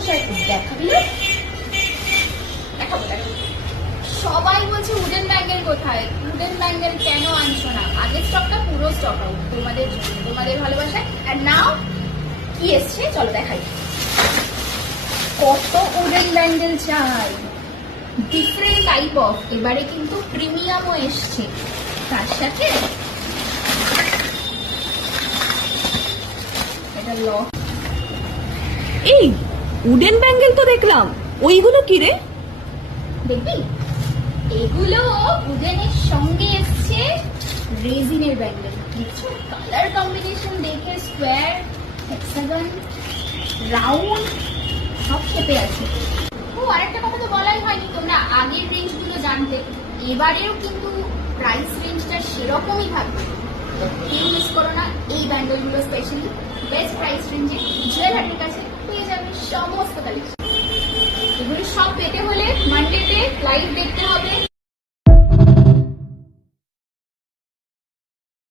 বসে একটু দেখাবি না? দেখাবো দেখাবো। সবাই বলছে উডেন ব্যাঙ্গেল কোথায়, উডেন ব্যাঙ্গেল কেন আনছো না? আগের স্টকটা পুরো স্টক আউট তোমাদের জন্য, তোমাদের ভালোবাসায়। আর নাও কি এসছে চলো দেখাই। কত উডেন ব্যাঙ্গেল চাই, ডিফারেন্ট টাইপ অফ। এবারে কিন্তু প্রিমিয়ামও এসছে, তার সাথে এটা লক। এই উডেন ব্যাঙ্গেল তো দেখলাম, ওইগুলো কি রে? দেখবি, এগুলো উডেনের সঙ্গে এসছে রেজিনের ব্যাঙ্গেল। দেখছো কালার কম্বিনেশন দেখে, স্কোয়ার, হেক্সাগন, রাউন্ড সব শেপে আছে। ও আরেকটা কথা তো বলাই হয়নি, তোমরা আগের রেঞ্জ গুলো জানতে, এবারেও কিন্তু প্রাইস রেঞ্জটা সেরকমই থাকবে। কেউ মিস করো না, এই ব্যাঙ্গেল গুলো স্পেশালি বেস্ট প্রাইস রেঞ্জে জুয়েল হাটের কাছে পেয়ে যাবে সমস্ত কালেকশন। এগুলো সব পেতে হলে